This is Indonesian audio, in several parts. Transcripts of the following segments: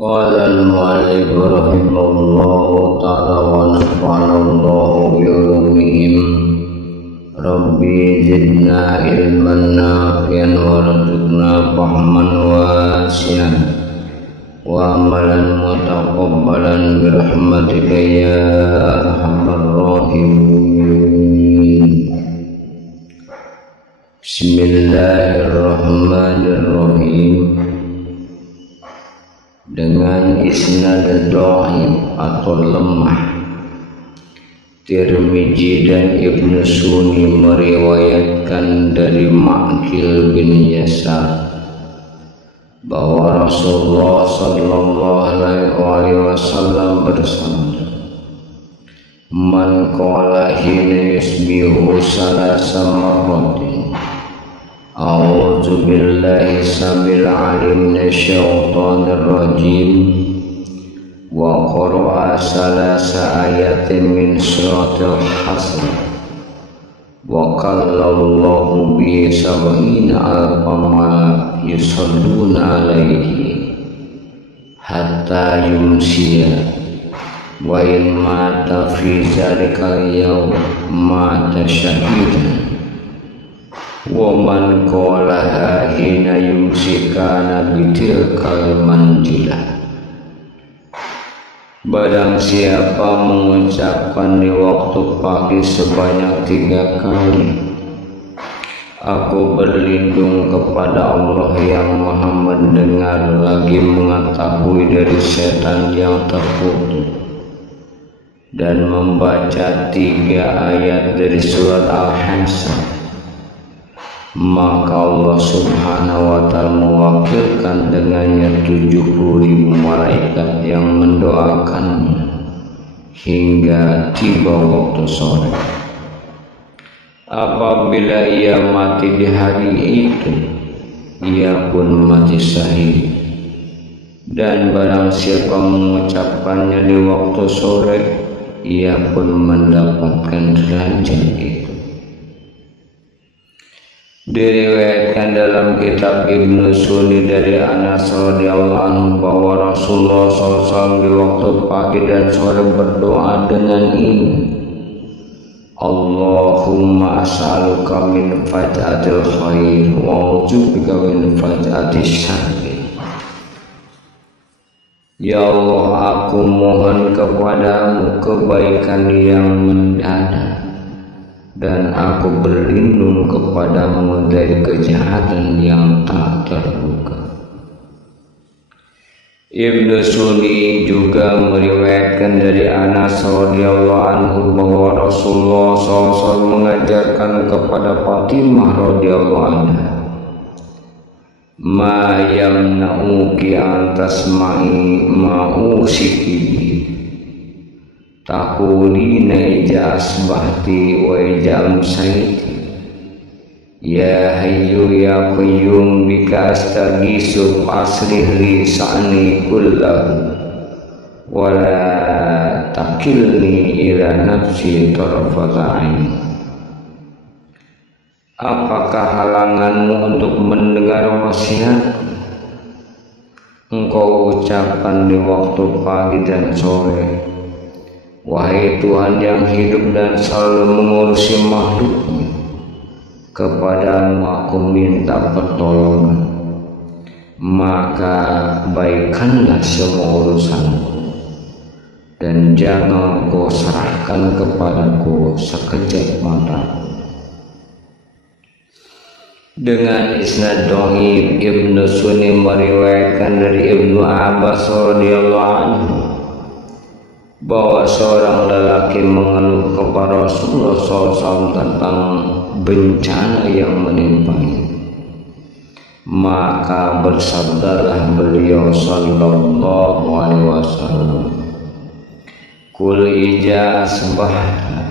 Qala al-mu'allif rahimahullahu ta'ala wa nafa'ana Allahu bi ulumihim. Rabbi zidna ilman nafi'an warzuqna fahman wasi'an wa amalan mutaqabbalan bi rahmatika ya arhamar rahimin. Bismillahirrahmanirrahim. Dengan isnad dhaif atau lemah, Tirmizi dan Ibnu Sunni meriwayatkan dari Ma'qil bin Yasar bahwa Rasulullah sallallahu alaihi wasallam bersabda, "Man qala hina yusbihu salasa marratin A'udzu billahi samil alim minasyaitonir rajim wa qara'a salasa ayatin min suratil Hasr wa qallallahu bi sab'ina alfama yusalluna alaihi hatta yumsiya wa in mata fi zalikal yawm mata syahidan wa man qala hina yumsikana bitilkal manjilah." Barang siapa mengucapkan di waktu pagi sebanyak 3 kali, aku berlindung kepada Allah yang maha mendengar lagi mengetahui dari setan yang terkutuk, dan membaca 3 ayat dari surat Al-Hasr, maka Allah subhanahu wa ta'ala mewakilkan dengannya 70.000 malaikat yang mendoakannya hingga tiba waktu sore. Apabila ia mati di hari itu, ia pun mati syahid. Dan barang siapa mengucapkannya di waktu sore, ia pun mendapatkan derajat itu. Diriwayatkan dalam kitab Ibnu Sunni dari Anas radhiyallahu anhu bahwa Rasulullah SAW di waktu pagi dan sore berdoa dengan ini, Allahumma as'aluka min faj'atil khair wa a'udzubika min faj'atis syarr. Ya Allah, aku mohon kepadamu kebaikan yang mendadak, dan aku berlindung kepadamu dari kejahatan yang tak terduga. Ibnu Sunni juga meriwayatkan dari Anas radhiyallahu anhu bahwa Rasulullah SAW mengajarkan kepada Fatimah radhiyallahu anha, "Ma yamna'uki an tasma'i ma usiki taqulina ija asbahti wa ija amsayti ya hayyu ya qayyum bika astaghiitsu aslih li sa'ni kullahu wa la takilni ila nafsi tarfata ain." Apakah halanganmu untuk mendengar wasiat engkau ucapkan di waktu pagi dan sore? Wahai Tuhan yang hidup dan selalu mengurusi makhluknya, kepadamu aku minta pertolongan, maka baikkanlah semua urusanku, dan jangan kau serahkan kepadaku sekejap mata. Dengan isnad dhaif, Ibnu Sunni meriwayatkan dari Ibnu Abbas radhiyallahu anhu bahwa seorang lelaki mengeluh kepada Rasulullah SAW tentang bencana yang menimpanya. Maka bersabdalah beliau sallallahu alaihi wasallam, "Kul ija asbahta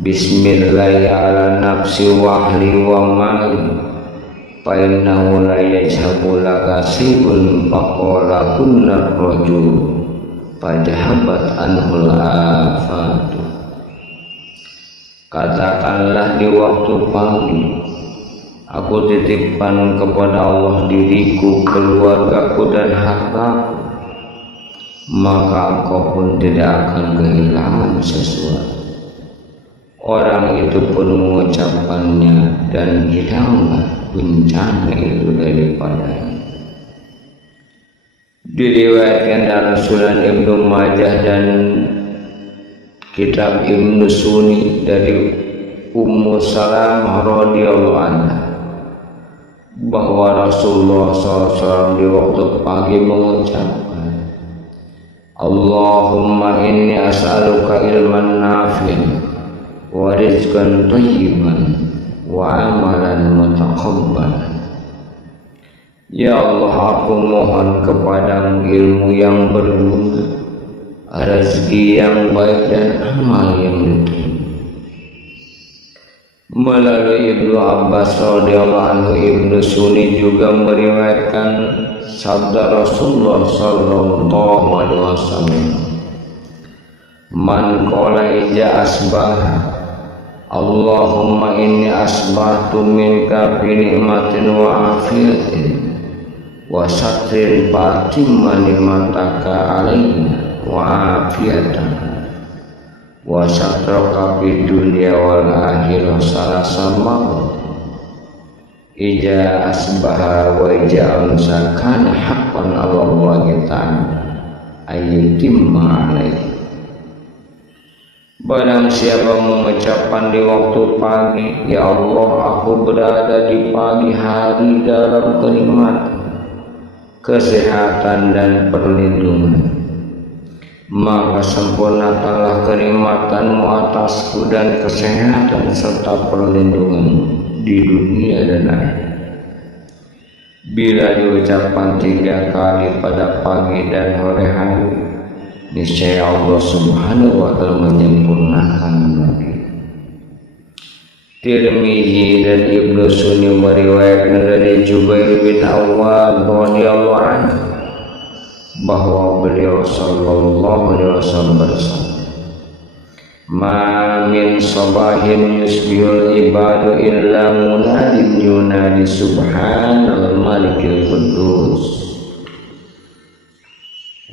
bismillahi ala nafsi wa ahli wa mali fa innahu la yajhabu laka shay'un faqala kunna rajul fadhahabat anhul afatu." Katakanlah di waktu pagi, aku titipkan kepada Allah diriku, keluargaku dan hartaku, maka engkau pun tidak akan kehilangan sesuatu. Orang itu pun mengucapkannya dan hilanglah bencana itu daripadanya. Diriwayatkan dalam Sunan Ibnu Majah dan Kitab Ibnu Sunni dari Ummu Salamah radhiyallahu anha bahwa Rasulullah SAW di waktu pagi mengucapkan, Allahumma inni as'aluka ilman nafi'an wa rizqan thayyiban wa amalan mutaqabbalan. Ya Allah, aku mohon kepadamu ilmu yang berguna, rezeki yang baik dan amal yang diterima. Melalui Ibnu Abbas radhiyallahu anhu, Ibnu Sunni juga meriwayatkan sabda Rasulullah sallallahu alaihi wasallam, man qala ija asbah Allahumma inni asbahtu minka bi ni'matin wa afiyatin wa satrin fatimma ni'mataka alaina wa afiyataka wa satraka fid dunya wal akhirah salasa marrat ija asbaha wa ija amsa kana haqqan 'ala Allah ta'ala ayyutimma alaihi. Barang siapa mengucapkan di waktu pagi, ya Allah, aku berada di pagi hari dalam kenikmatan, kesehatan dan perlindungan, maka sempurnakanlah kenikmatanmu atasku dan kesehatan serta perlindungan di dunia dan akhirat. Bila diucapkan 3 kali pada pagi dan sore hari, niscaya Allah Subhanahu wa ta'ala menyempurnakan lagi. Tirmizi dan Ibnu Sunni meriwayatkan dari Jubair bin Awwam radhiyallahu anhu bahwa beliau sallallahu alaihi wasallam bersabda, ma min sabahin yusbihul ibadu illa munadin yunadi subhanal malikil quddus.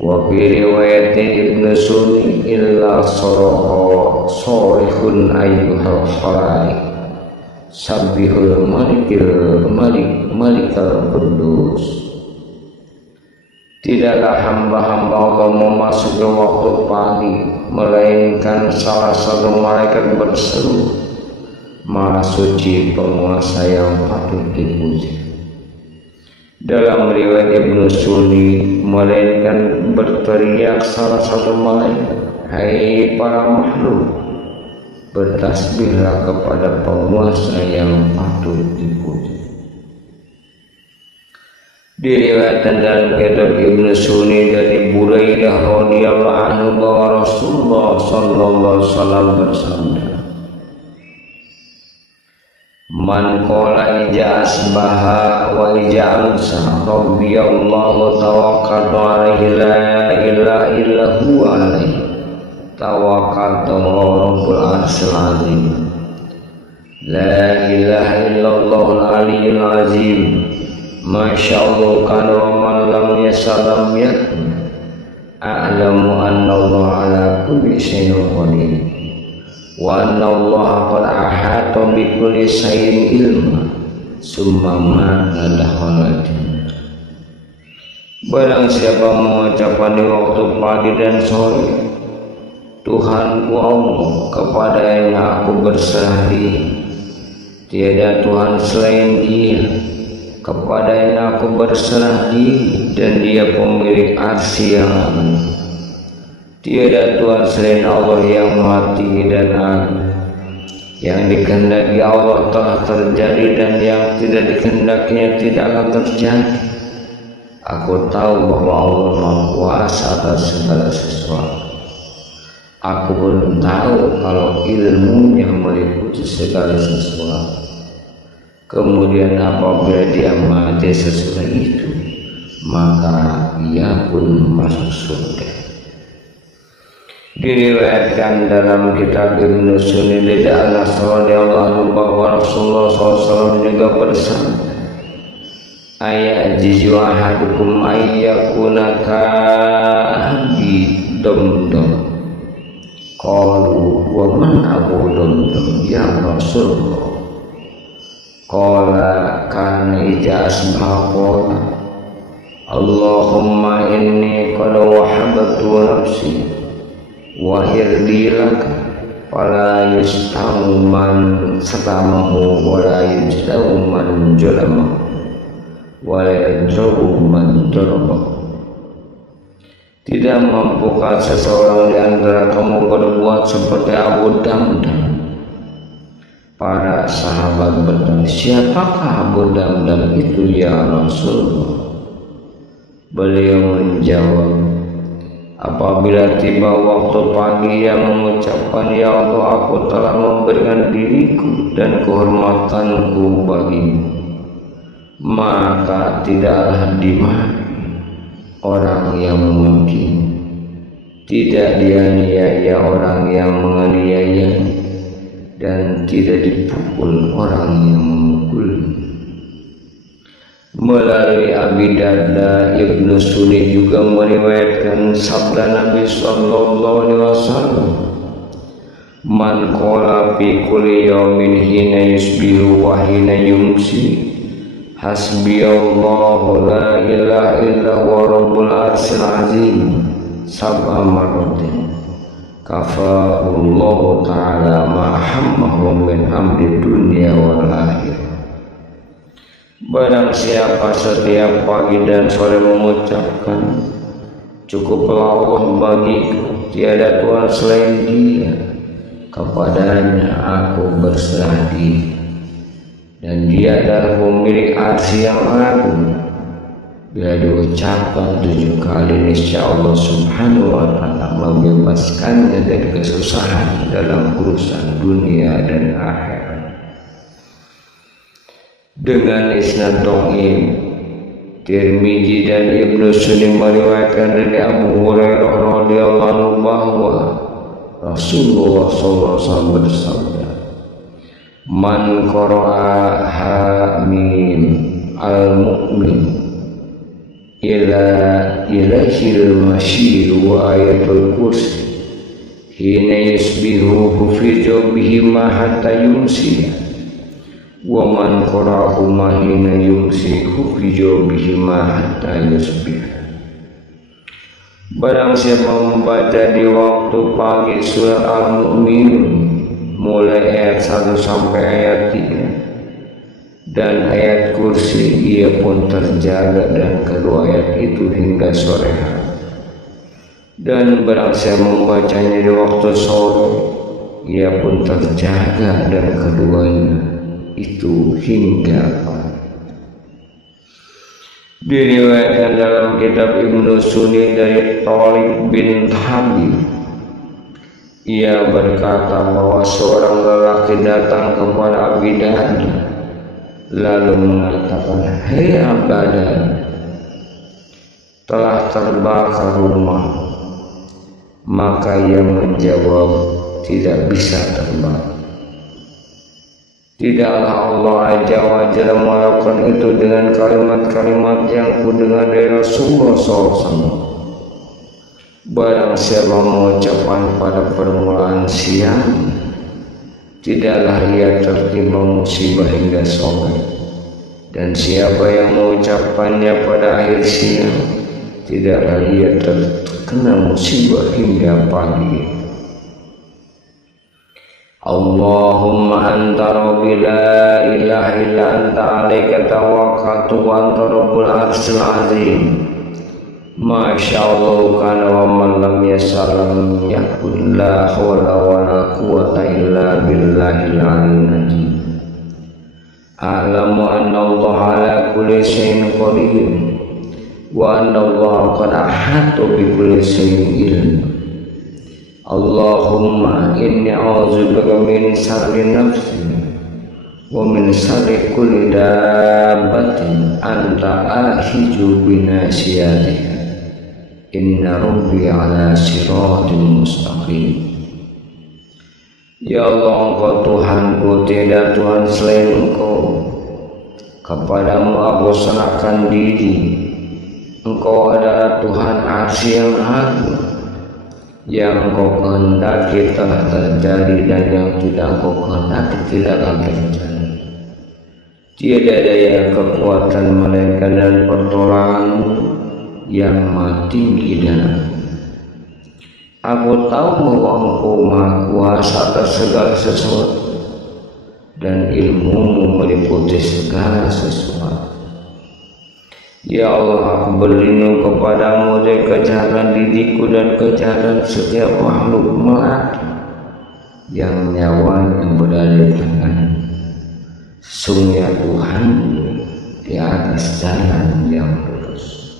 Wa fi riwayatin Ibnu Sunni illa sorihun ayyuhal khalaiq sabbihul malikal quddus. Tidaklah hamba-hamba Allah memasuki waktu pagi melainkan salah satu malaikat berseru, Maha Suci Penguasa yang patut dipuji. Dalam riwayat Ibnu Sunni, melainkan berteriak salah satu malaikat, hai para makhluk, bertasbihlah kepada Penguasa yang patut dipuji. Diriwayatkan dalam kitab Ibnu Sunni dari Buraidah radhiyallahu anhu bahwa Rasulullah sallallahu alaihi wasallam bersabda, man qala ija asbaha wa ija amsa rabbi Allah tawakkaltu alaihi la ilaha illa huwa alaihi tawakkaltu rabbul arsyil azim la ilaha illallah al-aliyyul azim masya Allah kana wa man lam yasallam yakun a'lamu anna Allah ala kulli syai'in qadir wa anna Allah qad ahata bi kulli syai'in ilma summa ma nadahalatin. Barang siapa mengucapkan di waktu pagi dan sore, Tuhanku Allah, kepadanya aku berserah diri, tiada Tuhan selain Dia, kepadanya aku berserah diri, dan Dia pemilik arsy yang agung. Tiada Tuhan selain Allah yang Maha Tinggi dan agung. Yang dikehendaki Allah telah terjadi dan yang tidak dikehendakinya tidak akan terjadi. Aku tahu bahwa Allah Maha Kuasa atas segala sesuatu. Aku belum tahu kalau ilmunya meliputi segala sesuatu. Kemudian apabila Dia mati sesudah itu, maka Ia pun masuk surga. Diriwayatkan dalam kitab Ibnu Sunni dari Anas radhiyallahu anhu bahwa Rasulullah SAW juga bersabda, ayajizu ahadukum ayyakuna kahdi Abi Damdam. Qalu wa man Abu Damdam ya Rasulullah. Qala kana idza asbaha Allahumma inni qad wahabtu nafsi wa irdi laka fala yustamu man satamahu wa la yustamu man jalamahu wa la yajru man darabahu. Tidak mampukah seseorang di antara kamu berbuat seperti Abu Damdam? Para sahabat bertanya, siapakah Abu Damdam itu ya Rasulullah? Beliau menjawab, apabila tiba waktu pagi ia mengucapkan, ya Allah, aku telah memberikan diriku dan kehormatanku bagimu, maka tidaklah dimaki orang yang memaki, tidak dianiaya orang yang menganiaya, dan tidak dipukul orang yang memukul. Melalui Abi Darda, Ibnu Sunni juga meriwayatkan sabda Nabi sallallahu alaihi wasallam, man qala fi kulli yawmin hina yusbihu wa hina yumsi hasbiyallahu la ilaha illa huwa rabbul arsyil azim sab'a marratin kafa'allahu ta'ala ma hammahu min amri dunya wal akhirah. Barang siapa setiap pagi dan sore mengucapkan, cukuplah Allah bagiku, tiada Tuhan selain Dia, kepadanya aku berserah diri, dan Dia adalah pemilik arsy yang agung. Bila diucapkan 7 kali, niscaya Allah subhanahu wa ta'ala membebaskannya dari kesusahan dalam urusan dunia dan akhirat. Dengan isnad dhaif, Tirmizi dan Ibnu Sunni meriwayatkan dari Abu Hurairah radhiyallahu anhu bahwa Rasulullah SAW bersabda, man qara'a hamim al-mu'min ila ilahil masyir wa ayatul kursi hina yusbihu fi jawbihi ma hatta yumsi wa man qara'ahu ma hina yumsi fi jawbihi ma hatta yusbih. Barang siapa membaca di waktu pagi surat Al-Mu'minun mulai ayat 1 sampai ayat 3 dan ayat kursi, ia pun terjaga dan kedua ayat itu hingga sore hari. Dan barang siapa membacanya di waktu sore, ia pun terjaga dan keduanya itu hingga pagi. Diriwayatkan dalam kitab Ibnu Sunni dari Thalib bin Habib, ia berkata bahwa seorang lelaki datang kepada Abi Darda lalu mengatakan, hei Abada, telah terbakar rumah. Maka ia menjawab, tidak bisa terbakar. Tidaklah Allah Azza wa Jalla melakukan itu dengan kalimat-kalimat yang kudengar dari Rasulullah SAW. Barang siapa mengucapkan pada permulaan siang, tidaklah ia tertimpa musibah hingga sore. Dan siapa yang mengucapkannya pada akhir siang, tidaklah ia terkena musibah hingga pagi. Allahumma anta rabbi la ilaha illa anta alaika tawakkaltu wa anta rabbul arsyil azim. Masyaallah kana wa man lam yasallam yakun la hawla wa la quwwata illa billahil aliyyil azim. A'lamu anna Allah ala kulli shay'in qadir wa anna Allah qad ahata bi kulli shay'in ilma. Allahumma inni a'udzubika min syarri nafsi wa min syarri kulli dabbatin anta akhiju bi nasiyatiha inna rabbi ala siratin mustaqim. Ya Allah, Engkau Tuhanku, tiada Tuhan selain Engkau. Kepadamu aku serahkan diri. Engkau adalah Tuhan arsy yang agung. yang Engkau kehendaki telah terjadi dan yang tidak Engkau kehendaki tidak akan terjadi. Tiada daya kekuatan melainkan dan pertolongan yang maha tinggi dan aku tahu bahwa Engkau maha kuasa atas segala sesuatu dan ilmu-Mu meliputi segala sesuatu. Ya Allah, aku berlindung kepadamu dari kejahatan diriku dan kejahatan setiap makhluk melati yang nyawanya berada di tangan. Sungguh Tuhan di atas jalan yang lurus.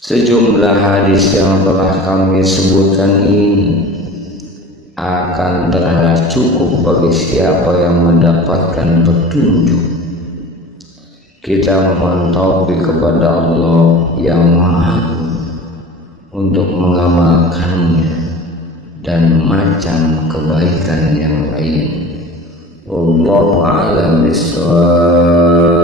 Sejumlah hadis yang telah kami sebutkan ini akan terasa cukup bagi siapa yang mendapatkan petunjuk. Kita mohon taufik kepada Allah yang Maha untuk mengamalkannya dan macam kebaikan yang lain. Wallahu a'lam bishawab.